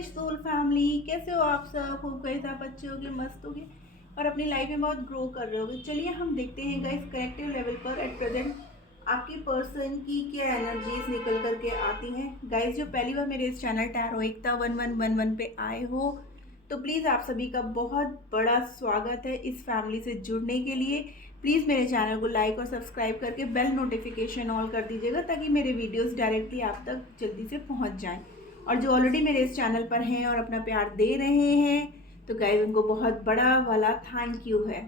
My soul family, कैसे हो आप सब? होप गाइस आप अच्छे होगे, मस्त होगे और अपनी लाइफ में बहुत ग्रो कर रहे होगे। चलिए हम देखते हैं गाइस कलेक्टिव लेवल पर एट प्रेजेंट आपकी पर्सन की क्या एनर्जीज निकल करके आती हैं। गाइस जो पहली बार मेरे इस चैनल टैरो एकता 1111 पे आए हो तो प्लीज़ आप सभी का बहुत बड़ा स्वागत है इस फैमिली से जुड़ने के लिए। प्लीज़ मेरे चैनल को लाइक और सब्सक्राइब करके बेल नोटिफिकेशन ऑल कर दीजिएगा ताकि मेरे वीडियोस डायरेक्टली आप तक जल्दी से पहुंच जाएं। और जो ऑलरेडी मेरे इस चैनल पर हैं और अपना प्यार दे रहे हैं तो गाइज उनको बहुत बड़ा वाला थैंक यू है।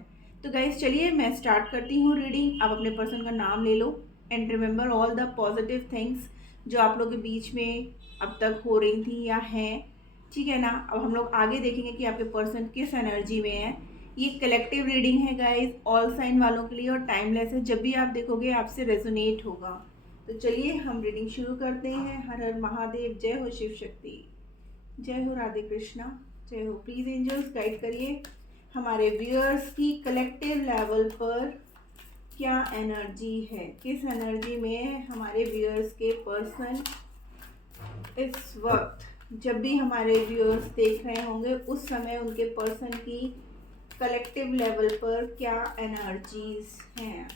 तो गाइज चलिए मैं स्टार्ट करती हूँ रीडिंग। आप अपने पर्सन का नाम ले लो and remember all the positive things जो आप लोग के बीच में अब तक हो रही थी या हैं, ठीक है ना। अब हम लोग आगे देखेंगे कि आपके पर्सन किस एनर्जी में है। ये कलेक्टिव रीडिंग है गाइज, ऑल साइन वालों के लिए और टाइमलेस है। जब भी आप देखोगे आपसे रेजोनेट होगा। तो चलिए हम रीडिंग शुरू करते हैं। हर हर महादेव, जय हो शिव शक्ति, जय हो राधे कृष्णा, जय हो। प्लीज एंजल्स गाइड करिए हमारे व्यूअर्स की कलेक्टिव लेवल पर क्या एनर्जी है, किस एनर्जी में है हमारे व्यूअर्स के पर्सन इस वक्त। जब भी हमारे व्यूअर्स देख रहे होंगे उस समय उनके पर्सन की कलेक्टिव लेवल पर क्या एनर्जीज हैं।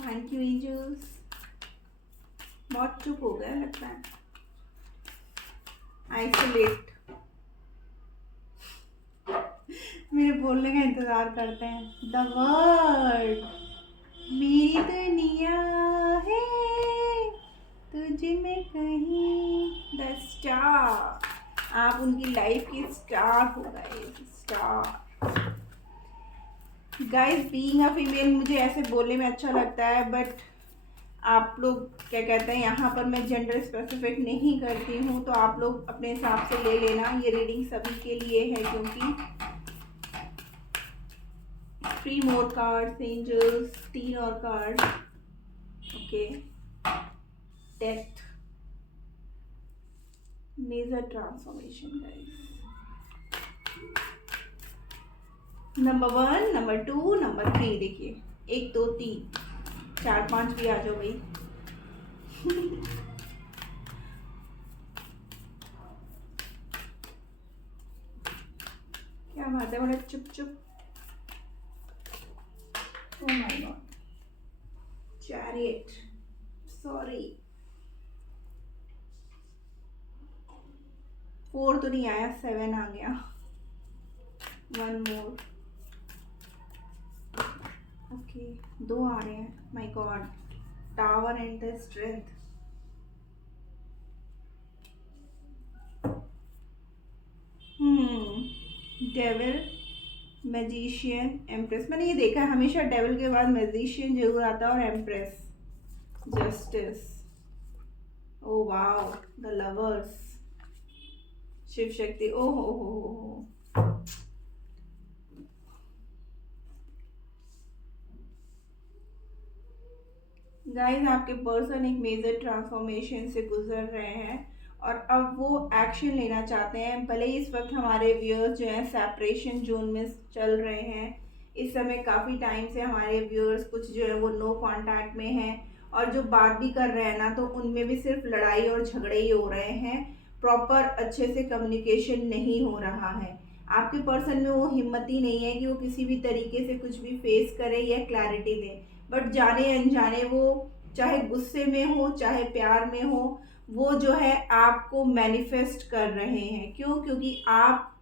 Thank you angels. बहुत चुप हो गया लगता है। आइसोलेट मेरे बोलने का इंतजार करते हैं। द वर्ल्ड मेरी दुनिया है तुझ में कहीं। द स्टार, आप उनकी लाइफ की स्टार हो गए। Star guys, being a female मुझे ऐसे बोलने में अच्छा लगता है बट आप लोग क्या कहते हैं, यहाँ पर मैं जेंडर स्पेसिफिक नहीं करती हूँ तो आप लोग अपने हिसाब से ले लेना। ये रीडिंग सभी के लिए है क्योंकि 3 मोर कार्ड्स, एंजल्स, 3 और card, okay, death, major transformation guys. Number 1, number 2, number 3 देखिए, 1 2 3 4 5 भी आ जाओ भाई। क्या बात है, बड़ा चुप चुप। Oh my God, chariot, sorry 4 तो नहीं आया, 7 आ गया। 1 मोर, ओके 2 आ रहे हैं। My God, tower and the strength. Devil, magician, empress. मैंने ये देखा है हमेशा डेविल के बाद मैजिशियन जरूर आता है और empress, justice. Oh wow, the lovers, Shiva Shakti. ओ हो। गाइस आपके पर्सन एक मेजर ट्रांसफॉर्मेशन से गुजर रहे हैं और अब वो एक्शन लेना चाहते हैं। भले ही इस वक्त हमारे व्यूअर्स जो हैं सेपरेशन जोन में चल रहे हैं। इस समय काफ़ी टाइम से हमारे व्यूअर्स कुछ जो है वो नो कांटेक्ट में हैं और जो बात भी कर रहे हैं ना तो उनमें भी सिर्फ लड़ाई और झगड़े ही हो रहे हैं। प्रॉपर अच्छे से कम्युनिकेशन नहीं हो रहा है। आपके पर्सन में वो हिम्मत ही नहीं है कि वो किसी भी तरीके से कुछ भी फेस करे या क्लैरिटी दे। बट जाने अनजाने वो चाहे गुस्से में हो चाहे प्यार में हो, वो जो है आपको मैनिफेस्ट कर रहे हैं। क्यों? क्योंकि आप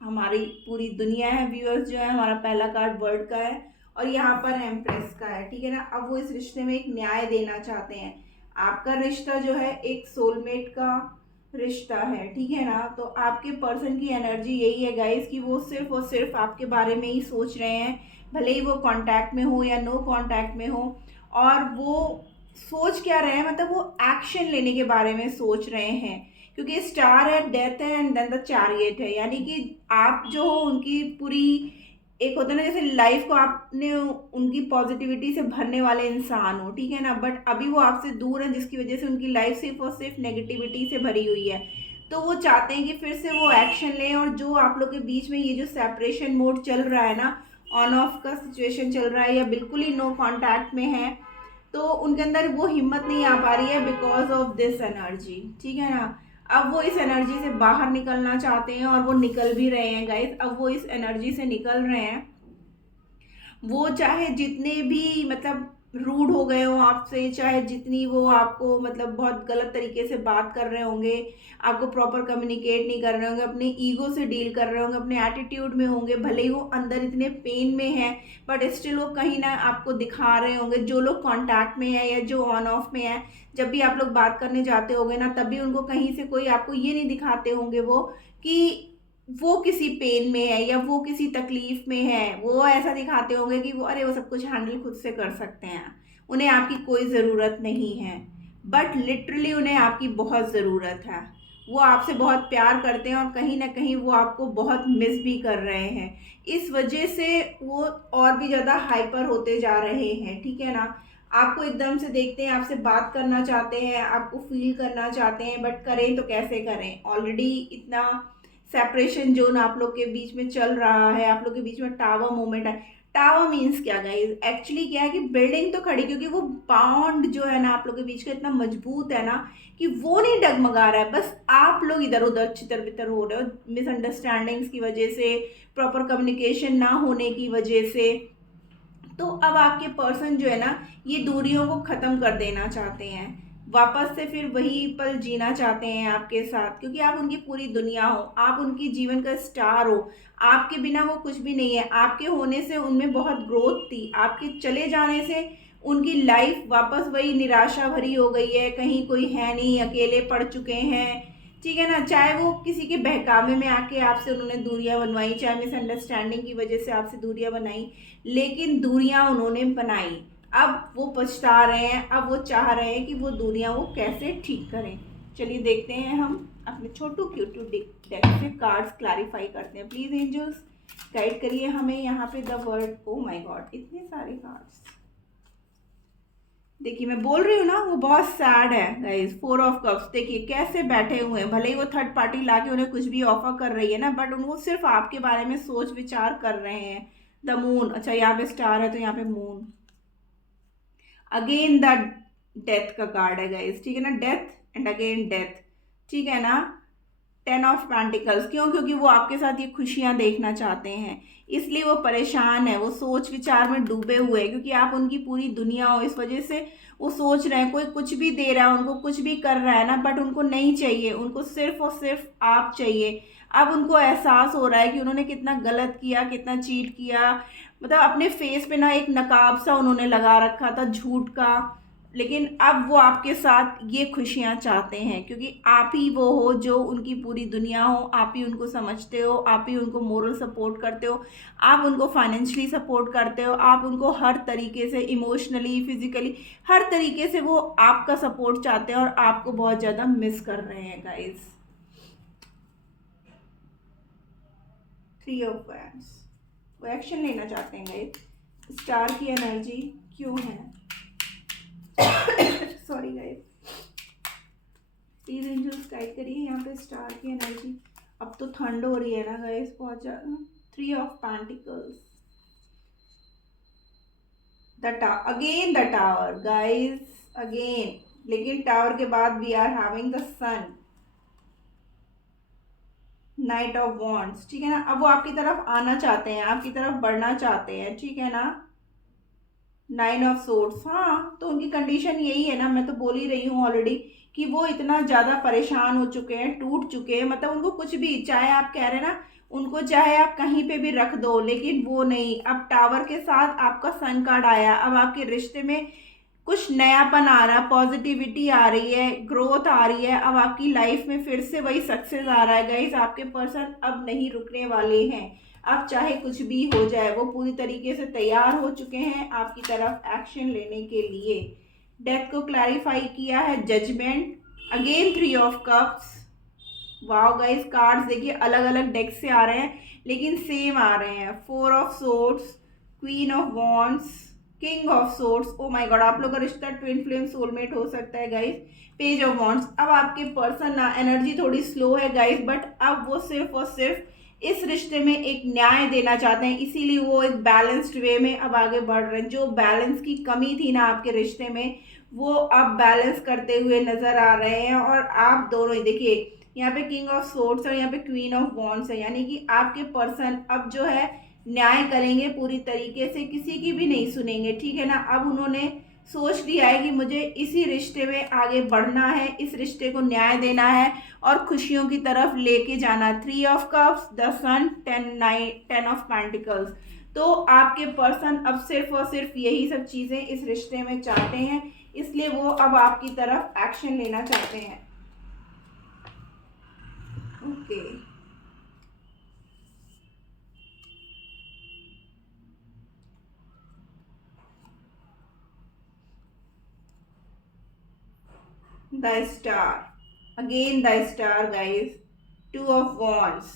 हमारी पूरी दुनिया है। व्यूअर्स जो है, हमारा पहला कार्ड वर्ल्ड का है और यहाँ पर एम्प्रेस का है, ठीक है ना। अब वो इस रिश्ते में एक न्याय देना चाहते हैं। आपका रिश्ता जो है एक सोलमेट का रिश्ता है, ठीक है ना। तो आपके पर्सन की एनर्जी यही है गाइस कि वो सिर्फ और सिर्फ आपके बारे में ही सोच रहे हैं। भले ही वो कांटेक्ट में हो या नो कांटेक्ट में हो। और वो सोच क्या रहे हैं, मतलब वो एक्शन लेने के बारे में सोच रहे हैं क्योंकि स्टार है, डेथ है एंड देन द चैरियट है। यानी कि आप जो हो उनकी पूरी, एक होता है ना जैसे लाइफ को आपने उनकी पॉजिटिविटी से भरने वाले इंसान हो, ठीक है ना। बट अभी वो आपसे दूर है जिसकी वजह से उनकी लाइफ सिर्फ और सिर्फ नेगेटिविटी से भरी हुई है। तो वो चाहते हैं कि फिर से वो एक्शन लें और जो आप लोग के बीच में ये जो सेपरेशन मोड चल रहा है ना, ऑन ऑफ का सिचुएशन चल रहा है या बिल्कुल ही नो कॉन्टैक्ट में है, तो उनके अंदर वो हिम्मत नहीं आ पा रही है बिकॉज ऑफ दिस एनर्जी, ठीक है ना। अब वो इस एनर्जी से बाहर निकलना चाहते हैं और वो निकल भी रहे हैं गाइस। अब वो इस एनर्जी से निकल रहे हैं। वो चाहे जितने भी मतलब रूड हो गए हो आपसे, चाहे जितनी वो आपको मतलब बहुत गलत तरीके से बात कर रहे होंगे, आपको प्रॉपर कम्युनिकेट नहीं कर रहे होंगे, अपने ईगो से डील कर रहे होंगे, अपने एटीट्यूड में होंगे, भले ही वो अंदर इतने पेन में है बट स्टिल वो कहीं ना आपको दिखा रहे होंगे। जो लोग कांटेक्ट में है या जो ऑन ऑफ में है, जब भी आप लोग बात करने जाते होंगे ना, तभी उनको कहीं से कोई आपको ये नहीं दिखाते होंगे वो कि वो किसी पेन में है या वो किसी तकलीफ में है। वो ऐसा दिखाते होंगे कि वो अरे वो सब कुछ हैंडल खुद से कर सकते हैं, उन्हें आपकी कोई ज़रूरत नहीं है। बट लिटरली उन्हें आपकी बहुत ज़रूरत है। वो आपसे बहुत प्यार करते हैं और कहीं ना कहीं वो आपको बहुत मिस भी कर रहे हैं। इस वजह से वो और भी ज़्यादा हाइपर होते जा रहे हैं, ठीक है ना। आपको एकदम से देखते हैं, आपसे बात करना चाहते हैं, आपको फील करना चाहते हैं, बट करें तो कैसे करें। ऑलरेडी इतना सेपरेशन जोन आप लोग के बीच में चल रहा है, आप लोग के बीच में टावर मूवमेंट है। टावर मीन्स क्या गाइस, एक्चुअली क्या है कि बिल्डिंग तो खड़ी, क्योंकि वो बॉन्ड जो है ना आप लोग के बीच का इतना मजबूत है ना कि वो नहीं डगमगा रहा है। बस आप लोग इधर उधर छितर बितर हो रहे हो मिसअंडरस्टैंडिंग्स की वजह से, प्रॉपर कम्युनिकेशन ना होने की वजह से। तो अब आपके पर्सन जो है ना ये दूरियों को ख़त्म कर देना चाहते हैं, वापस से फिर वही पल जीना चाहते हैं आपके साथ, क्योंकि आप उनकी पूरी दुनिया हो, आप उनकी जीवन का स्टार हो। आपके बिना वो कुछ भी नहीं है। आपके होने से उनमें बहुत ग्रोथ थी, आपके चले जाने से उनकी लाइफ वापस वही निराशा भरी हो गई है, कहीं कोई है नहीं, अकेले पड़ चुके हैं, ठीक है ना। चाहे वो किसी के बहकावे में आके आपसे उन्होंने दूरियां बनवाई, चाहे मिसअंडरस्टैंडिंग की वजह से आपसे दूरियां बनाई, लेकिन दूरियां उन्होंने बनाई। अब वो पछता रहे हैं, अब वो चाह रहे हैं कि वो दूरियां वो कैसे ठीक करें। चलिए देखते हैं, हम अपने छोटू क्यूटू डेक से कार्ड्स क्लैरिफाई करते हैं। प्लीज एंजल्स गाइड करिए हमें यहाँ पे the word. Oh my God, इतने सारे कार्ड्स। देखिए मैं बोल रही हूँ ना, वो बहुत सैड है गाइस। 4 ऑफ कप्स देखिए कैसे बैठे हुए हैं। भले ही वो थर्ड पार्टी लाके उन्हें कुछ भी ऑफर कर रही है ना, बट उनको सिर्फ आपके बारे में सोच विचार कर रहे हैं। द मून, अच्छा यहाँ पे स्टार है तो यहाँ पे मून। अगेन द डेथ का कार्ड है गाइस, ठीक है ना। डेथ एंड अगेन डेथ, ठीक है ना। 10 ऑफ पेंटिकल्स, क्यों? क्योंकि वो आपके साथ ये खुशियां देखना चाहते हैं, इसलिए वो परेशान है, वो सोच विचार में डूबे हुए हैं, क्योंकि आप उनकी पूरी दुनिया हो। इस वजह से वो सोच रहे हैं, कोई कुछ भी दे रहा है उनको, कुछ भी कर रहा है ना, बट उनको नहीं चाहिए, उनको सिर्फ और सिर्फ आप चाहिए। अब उनको एहसास हो रहा है कि उन्होंने कितना गलत किया, कितना चीट किया। मतलब अपने फेस पे ना एक नकाब सा उन्होंने लगा रखा था झूठ का, लेकिन अब वो आपके साथ ये खुशियाँ चाहते हैं, क्योंकि आप ही वो हो जो उनकी पूरी दुनिया हो। आप ही उनको समझते हो, आप ही उनको मोरल सपोर्ट करते हो, आप उनको फाइनेंशियली सपोर्ट करते हो, आप उनको हर तरीके से इमोशनली, फिजिकली, हर तरीके से वो आपका सपोर्ट चाहते हैं और आपको बहुत ज़्यादा मिस कर रहे हैं गाइस। 3 ऑफ वैंड्स, वो एक्शन लेना चाहते हैं गाइस। स्टार की एनर्जी क्यों है? Sorry guys, please angels guide करिए यहाँ पे स्टार की एनर्जी। अब तो ठंड हो रही है ना गाइस बहुत ज़्यादा। 3 of pentacles, again the tower guys, again. लेकिन टावर के बाद we are having the sun. Knight of wands, ठीक है ना। अब वो आपकी तरफ आना चाहते हैं, आपकी तरफ बढ़ना चाहते हैं, ठीक है ना। 9 ऑफ सोर्ड्स, हाँ तो उनकी कंडीशन यही है ना, मैं तो बोल ही रही हूँ ऑलरेडी कि वो इतना ज़्यादा परेशान हो चुके हैं, टूट चुके हैं। मतलब उनको कुछ भी, चाहे आप कह रहे हैं ना उनको चाहे आप कहीं पे भी रख दो, लेकिन वो नहीं। अब टावर के साथ आपका सन कार्ड आया, अब आपके रिश्ते में कुछ नयापन आ रहा, पॉजिटिविटी आ रही है, ग्रोथ आ रही है। अब आपकी लाइफ में फिर से वही सक्सेस आ रहा है गाइस। आपके पर्सन अब नहीं रुकने वाले हैं। अब चाहे कुछ भी हो जाए, वो पूरी तरीके से तैयार हो चुके हैं आपकी तरफ एक्शन लेने के लिए। डेथ को क्लैरिफाई किया है, judgement, again 3 of cups. Wow guys, cards देखिए अलग अलग डेक से आ रहे हैं लेकिन सेम आ रहे हैं। 4 of swords, queen of wands, king of swords. Oh my God, आप लोग का रिश्ता ट्विन फ्लेम सोलमेट हो सकता है गाइस। पेज ऑफ वॉन्ड्स, अब आपके पर्सन ना एनर्जी थोड़ी स्लो है गाइस, बट अब वो सिर्फ और सिर्फ इस रिश्ते में एक न्याय देना चाहते हैं, इसीलिए वो एक बैलेंस्ड वे में अब आगे बढ़ रहे हैं। जो बैलेंस की कमी थी ना आपके रिश्ते में, वो अब बैलेंस करते हुए नजर आ रहे हैं। और आप दोनों ही देखिए यहाँ पे किंग ऑफ सोर्ड्स और यहाँ पे क्वीन ऑफ वॉन्ड्स है, यानी कि आपके पर्सन अब जो है न्याय करेंगे पूरी तरीके से, किसी की भी नहीं सुनेंगे, ठीक है ना। अब उन्होंने सोच लिया है कि मुझे इसी रिश्ते में आगे बढ़ना है, इस रिश्ते को न्याय देना है और खुशियों की तरफ लेके जाना। 3 of cups, the sun, 10 of pentacles. तो आपके पर्सन अब सिर्फ और सिर्फ यही सब चीज़ें इस रिश्ते में चाहते हैं, इसलिए वो अब आपकी तरफ एक्शन लेना चाहते हैं। Okay, the star, again the star guys, 2 of wands,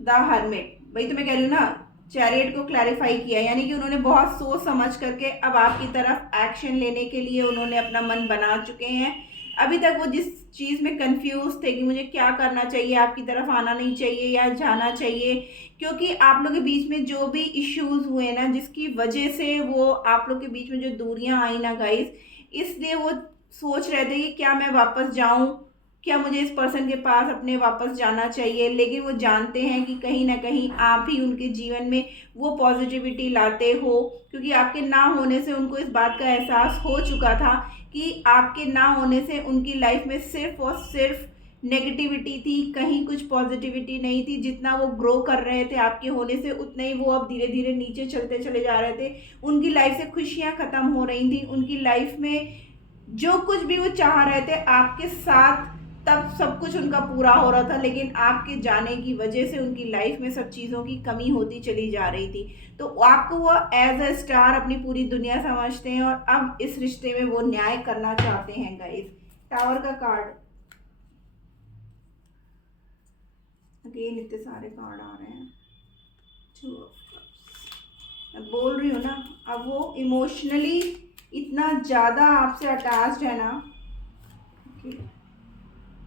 the hermit. वही तो मैं कह रही हूँ ना, चैरियट को क्लैरिफाई किया, यानी कि उन्होंने बहुत सोच समझ करके अब आपकी तरफ एक्शन लेने के लिए उन्होंने अपना मन बना चुके हैं। अभी तक वो जिस चीज़ में कंफ्यूज थे कि मुझे क्या करना चाहिए, आपकी तरफ आना नहीं चाहिए या जाना चाहिए, क्योंकि आप लोग के बीच में जो भी इश्यूज हुए ना, जिसकी वजह से वो आप लोग के बीच में जो दूरियां आई ना गाइस, इसलिए वो सोच रहे थे कि क्या मैं वापस जाऊं, क्या मुझे इस पर्सन के पास अपने वापस जाना चाहिए। लेकिन वो जानते हैं कि कहीं ना कहीं आप ही उनके जीवन में वो पॉजिटिविटी लाते हो, क्योंकि आपके ना होने से उनको इस बात का एहसास हो चुका था कि आपके ना होने से उनकी लाइफ में सिर्फ और सिर्फ नेगेटिविटी थी, कहीं कुछ पॉजिटिविटी नहीं थी। जितना वो ग्रो कर रहे थे आपके होने से, उतने ही वो अब धीरे धीरे नीचे चलते चले जा रहे थे। उनकी लाइफ से खुशियाँ ख़त्म हो रही थी, उनकी लाइफ में जो कुछ भी वो चाह रहे थे आपके साथ, तब सब कुछ उनका पूरा हो रहा था। लेकिन आपके जाने की वजह से उनकी लाइफ में सब चीज़ों की कमी होती चली जा रही थी। तो आपको वो एज अ स्टार अपनी पूरी दुनिया समझते हैं और अब इस रिश्ते में वो न्याय करना चाहते हैं गाइस। टावर का कार्ड, अगेन इतने सारे कार्ड आ रहे हैं। 2 ऑफ कप्स, मैं बोल रही हूँ ना, अब वो इमोशनली इतना ज़्यादा आपसे अटैच्ड है ना।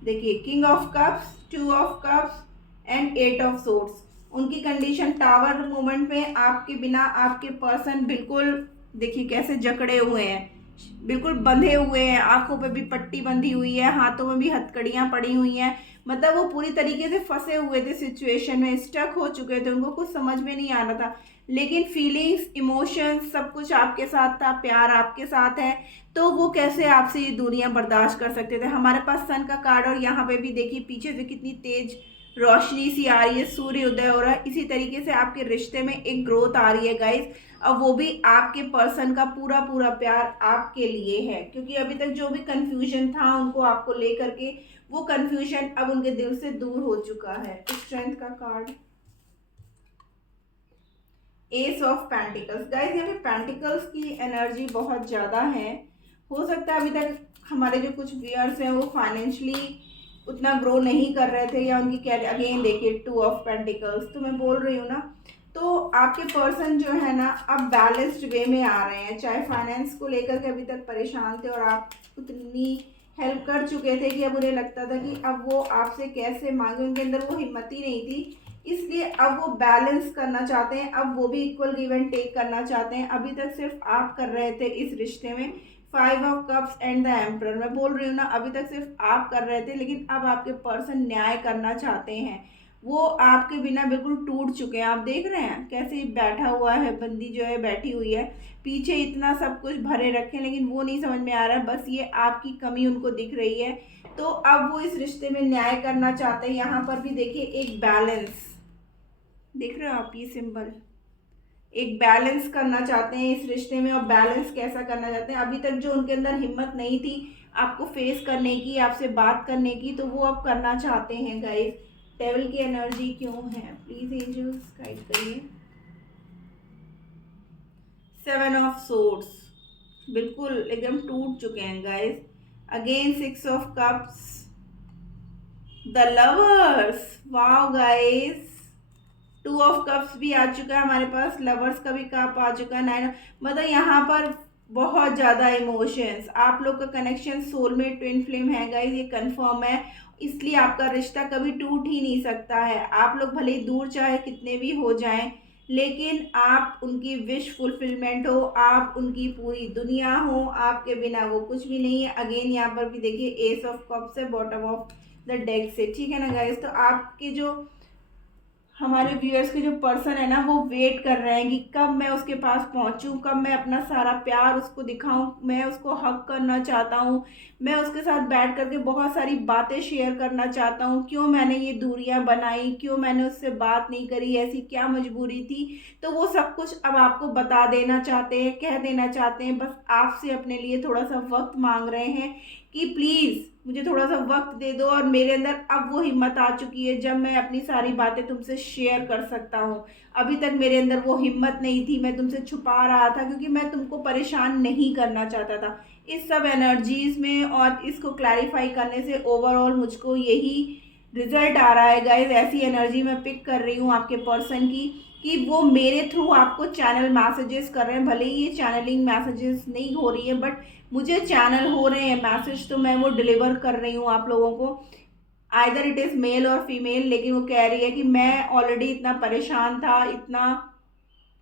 देखिए, king of cups, 2 of cups and 8 of swords. उनकी कंडीशन टावर मूवमेंट में आपके बिना आपके पर्सन बिल्कुल, देखिए कैसे जकड़े हुए हैं, बिल्कुल बंधे हुए हैं, आंखों पे भी पट्टी बंधी हुई है, हाथों में भी हथकड़ियां पड़ी हुई हैं। मतलब वो पूरी तरीके से फंसे हुए थे, सिचुएशन में स्टक हो चुके थे, उनको कुछ समझ में नहीं आ रहा था। लेकिन फीलिंग्स, इमोशंस, सब कुछ आपके साथ था, प्यार आपके साथ है, तो वो कैसे आपसे ये दूरियां बर्दाश्त कर सकते थे। हमारे पास सन का कार्ड, और यहाँ पे भी देखिए पीछे से कितनी तेज रोशनी सी आ रही है, सूर्य उदय हो रहा है। इसी तरीके से आपके रिश्ते में एक ग्रोथ आ रही है गाइस, और वो भी आपके पर्सन का पूरा पूरा प्यार आपके लिए है, क्योंकि अभी तक जो भी कंफ्यूजन था उनको आपको लेकर के, वो कंफ्यूजन अब उनके दिल से दूर हो चुका है। स्ट्रेंथ का card, S of pentacles. Guys यहाँ पे पेंटिकल्स की एनर्जी बहुत ज़्यादा है। हो सकता है अभी तक हमारे जो कुछ व्यूअर्स हैं वो फाइनेंशियली उतना ग्रो नहीं कर रहे थे, या उनकी क्या, अगेन देखिए 2 ऑफ पेंटिकल्स। तो मैं बोल रही हूँ ना, तो आपके पर्सन जो है ना अब बैलेंस्ड वे में आ रहे हैं। चाहे फाइनेंस को लेकर के अभी तक परेशान थे और आप उतनी हेल्प कर चुके थे कि अब उन्हें लगता था कि अब वो आपसे कैसे मांगे, उनके अंदर वो हिम्मत ही नहीं थी। इसलिए अब वो बैलेंस करना चाहते हैं, अब वो भी इक्वल गिव एंड टेक करना चाहते हैं। अभी तक सिर्फ आप कर रहे थे इस रिश्ते में। 5 of cups and the emperor, मैं बोल रही हूँ ना, अभी तक सिर्फ आप कर रहे थे, लेकिन अब आपके पर्सन न्याय करना चाहते हैं। वो आपके बिना बिल्कुल टूट चुके हैं। आप देख रहे हैं कैसे बैठा हुआ है, बंदी जो है बैठी हुई है, पीछे इतना सब कुछ भरे रखे, लेकिन वो नहीं समझ में आ रहा है, बस ये आपकी कमी उनको दिख रही है। तो अब वो इस रिश्ते में न्याय करना चाहते हैं। यहाँ पर भी देखिए एक बैलेंस, देख रहे हो आप ये सिंबल, एक बैलेंस करना चाहते हैं इस रिश्ते में। और बैलेंस कैसा करना चाहते हैं, अभी तक जो उनके अंदर हिम्मत नहीं थी आपको फेस करने की, आपसे बात करने की, तो वो अब करना चाहते हैं गाइस। डेविल की एनर्जी क्यों है, प्लीज एंजल्स गाइड करिए। 7 ऑफ सोर्ड्स, बिल्कुल एकदम टूट चुके हैं guys. Again 6 of cups, the lovers, wow guys, 2 of cups भी आ चुका है हमारे पास, लवर्स का भी कप आ चुका है, 9। मतलब यहाँ पर बहुत ज़्यादा इमोशंस, आप लोग का कनेक्शन सोलमेट ट्विन फ्लेम है गाइस, ये कंफर्म है। इसलिए आपका रिश्ता कभी टूट ही नहीं सकता है। आप लोग भले ही दूर चाहे कितने भी हो जाएं, लेकिन आप उनकी विश फुलफिलमेंट हो, आप उनकी पूरी दुनिया हो, आपके बिना वो कुछ भी नहीं है। अगेन यहाँ पर भी देखिए एस ऑफ कप्स है, बॉटम ऑफ द डेक से, ठीक है ना गाइस। तो आपके जो हमारे व्यूअर्स के जो पर्सन है ना, वो वेट कर रहे हैं कि कब मैं उसके पास पहुंचूं, कब मैं अपना सारा प्यार उसको दिखाऊं। मैं उसको हक करना चाहता हूं, मैं उसके साथ बैठ करके बहुत सारी बातें शेयर करना चाहता हूं। क्यों मैंने ये दूरियां बनाई, क्यों मैंने उससे बात नहीं करी, ऐसी क्या मजबूरी थी। तो वो सब कुछ अब आपको बता देना चाहते हैं, कह देना चाहते हैं। बस आपसे अपने लिए थोड़ा सा वक्त मांग रहे हैं कि प्लीज़ मुझे थोड़ा सा वक्त दे दो। और मेरे अंदर अब वो हिम्मत आ चुकी है जब मैं अपनी सारी बातें तुमसे शेयर कर सकता हूँ। अभी तक मेरे अंदर वो हिम्मत नहीं थी, मैं तुमसे छुपा रहा था क्योंकि मैं तुमको परेशान नहीं करना चाहता था। इस सब एनर्जीज में और इसको क्लैरिफाई करने से ओवरऑल मुझको यही रिजल्ट आ रहा है गाइज। ऐसी एनर्जी मैं पिक कर रही हूँ आपके पर्सन की कि वो मेरे थ्रू आपको चैनल मैसेजेस कर रहे हैं। भले ही ये चैनलिंग मैसेजेस नहीं हो रही है, बट मुझे चैनल हो रहे हैं मैसेज, तो मैं वो डिलीवर कर रही हूँ आप लोगों को। आइदर इट इज़ मेल और फीमेल, लेकिन वो कह रही है कि मैं ऑलरेडी इतना परेशान था, इतना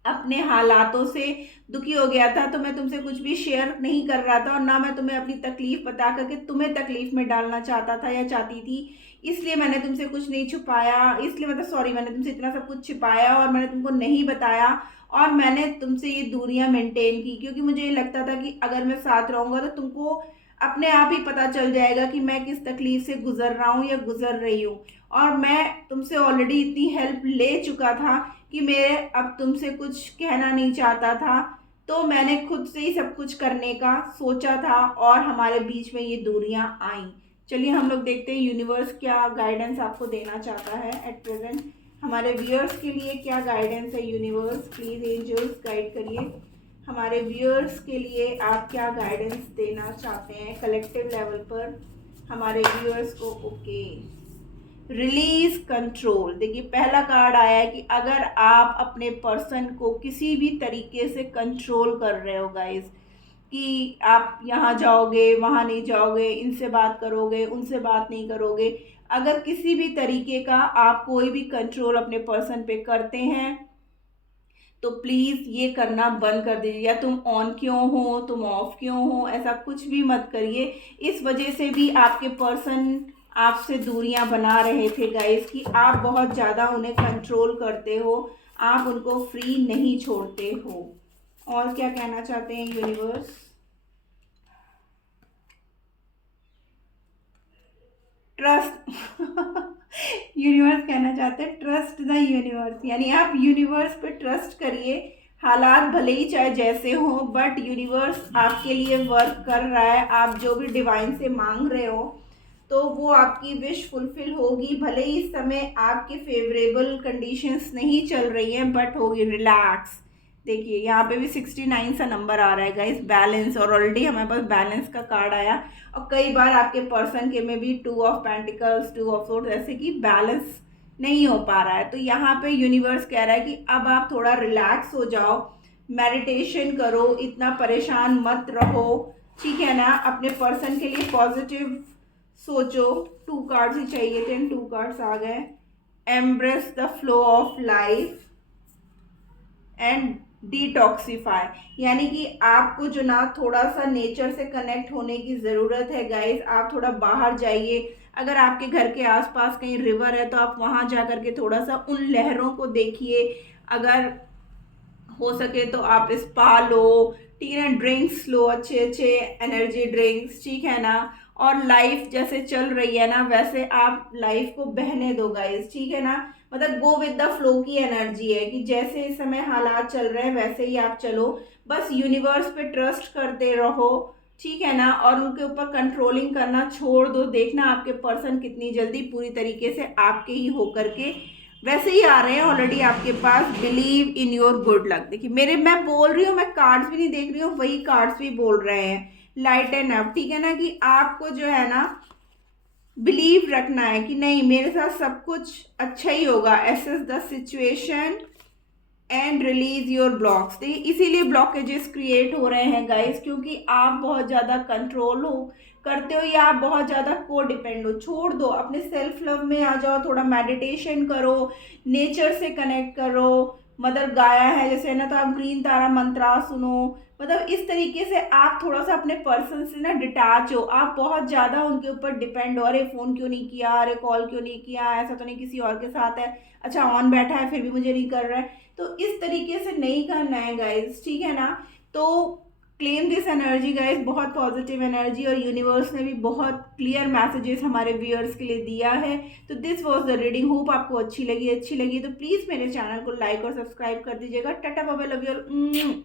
अपने हालातों से दुखी हो गया था, तो मैं तुमसे कुछ भी शेयर नहीं कर रहा था और ना मैं तुम्हें अपनी तकलीफ बता करके तुम्हें तकलीफ में डालना चाहता था या चाहती थी। इसलिए मैंने तुमसे कुछ नहीं छुपाया, इसलिए मतलब सॉरी, मैंने तुमसे इतना सब कुछ छिपाया और मैंने तुमको नहीं बताया। और मैंने तुमसे ये दूरियां मेंटेन की क्योंकि मुझे ये लगता था कि अगर मैं साथ रहूँगा तो तुमको अपने आप ही पता चल जाएगा कि मैं किस तकलीफ से गुजर रहा हूँ या गुजर रही हूँ। और मैं तुमसे ऑलरेडी इतनी हेल्प ले चुका था कि मेरे अब तुमसे कुछ कहना नहीं चाहता था। तो मैंने खुद से ही सब कुछ करने का सोचा था और हमारे बीच में ये दूरियां आई। चलिए हम लोग देखते हैं यूनिवर्स क्या गाइडेंस आपको देना चाहता है एट प्रेजेंट। हमारे व्यूअर्स के लिए क्या गाइडेंस है यूनिवर्स, प्लीज़ एंजल्स गाइड करिए। हमारे व्यूअर्स के लिए आप क्या गाइडेंस देना चाहते हैं कलेक्टिव लेवल पर हमारे व्यूअर्स को। Okay, release control. देखिए पहला कार्ड आया है कि अगर आप अपने पर्सन को किसी भी तरीके से कंट्रोल कर रहे हो गाइस, कि आप यहाँ जाओगे वहाँ नहीं जाओगे, इनसे बात करोगे उनसे बात नहीं करोगे, अगर किसी भी तरीके का आप कोई भी कंट्रोल अपने पर्सन पे करते हैं तो प्लीज़ ये करना बंद कर दीजिए। या तुम ऑन क्यों हो, तुम ऑफ क्यों हो, ऐसा कुछ भी मत करिए। इस वजह से भी आपके पर्सन आपसे दूरियां बना रहे थे गाइस, कि आप बहुत ज़्यादा उन्हें कंट्रोल करते हो, आप उनको फ्री नहीं छोड़ते हो। और क्या कहना चाहते हैं यूनिवर्स? ट्रस्ट यूनिवर्स कहना चाहते हैं ट्रस्ट द यूनिवर्स, यानी आप यूनिवर्स पे ट्रस्ट करिए। हालात भले ही चाहे जैसे हो, बट यूनिवर्स आपके लिए वर्क कर रहा है। आप जो भी डिवाइन से मांग रहे हो तो वो आपकी विश फुलफिल होगी। भले ही इस समय आपके फेवरेबल कंडीशंस नहीं चल रही हैं, बट होगी। रिलैक्स। देखिए यहाँ पे भी 69 सा नंबर आ रहा है गाइस, बैलेंस। और ऑलरेडी हमारे पास बैलेंस का कार्ड आया। और कई बार आपके पर्सन के में भी 2 ऑफ पेंटिकल्स, 2 ऑफ सोर्ड्स, ऐसे कि बैलेंस नहीं हो पा रहा है। तो यहाँ पे यूनिवर्स कह रहा है कि अब आप थोड़ा रिलैक्स हो जाओ, मेडिटेशन करो, इतना परेशान मत रहो, ठीक है ना। अपने पर्सन के लिए पॉजिटिव सोचो। 2 कार्ड्स ही चाहिए थे, 2 कार्ड्स आ गए। Embrace the flow of life and detoxify, यानी कि आपको जो ना थोड़ा सा नेचर से कनेक्ट होने की ज़रूरत है गाइस। आप थोड़ा बाहर जाइए। अगर आपके घर के आसपास कहीं रिवर है तो आप वहाँ जा कर के थोड़ा सा उन लहरों को देखिए। अगर हो सके तो आप स्पा लो, टी एंड ड्रिंक्स लो, अच्छे अच्छे एनर्जी ड्रिंक्स, ठीक है ना। और लाइफ जैसे चल रही है ना वैसे आप लाइफ को बहने दो गाइस, ठीक है ना। मतलब गो विद द फ्लो की एनर्जी है कि जैसे इस समय हालात चल रहे हैं वैसे ही आप चलो। बस यूनिवर्स पे ट्रस्ट करते रहो, ठीक है ना। और उनके ऊपर कंट्रोलिंग करना छोड़ दो। देखना आपके पर्सन कितनी जल्दी पूरी तरीके से आपके ही होकर के वैसे ही आ रहे हैं ऑलरेडी आपके पास। Believe in your good luck. देखिए मेरे, मैं बोल रही हूँ, मैं कार्ड्स भी नहीं देख रही हूँ, वही कार्ड्स भी बोल रहे हैं। लाइट एंड अप, ठीक है ना, कि आपको जो है ना बिलीव रखना है कि नहीं मेरे साथ सब कुछ अच्छा ही होगा। Assess the situation and release your blocks. देखिए इसीलिए ब्लॉकेजेस क्रिएट हो रहे हैं गाइस, क्योंकि आप बहुत ज़्यादा कंट्रोल हो करते हो या आप बहुत ज़्यादा को डिपेंड हो। छोड़ दो, अपने सेल्फ लव में आ जाओ, थोड़ा मेडिटेशन करो, नेचर से कनेक्ट करो। मदर गाया है जैसे ना, तो आप ग्रीन तारा मंत्रा सुनो। मतलब इस तरीके से आप थोड़ा सा अपने पर्सन से ना डिटैच हो, आप बहुत ज़्यादा उनके ऊपर डिपेंड हो, अरे फ़ोन क्यों नहीं किया, अरे कॉल क्यों नहीं किया, ऐसा तो नहीं किसी और के साथ है, अच्छा ऑन बैठा है फिर भी मुझे नहीं कर रहा है। तो इस तरीके से नहीं करना है गाइज, ठीक है ना। तो क्लेम दिस एनर्जी गाइज, बहुत पॉजिटिव एनर्जी, और यूनिवर्स ने भी बहुत क्लियर मैसेजेस हमारे व्यूअर्स के लिए दिया है। तो this was the reading, hope आपको अच्छी लगी तो प्लीज़ मेरे चैनल को लाइक और सब्सक्राइब कर दीजिएगा। टाटा bye bye, love you all.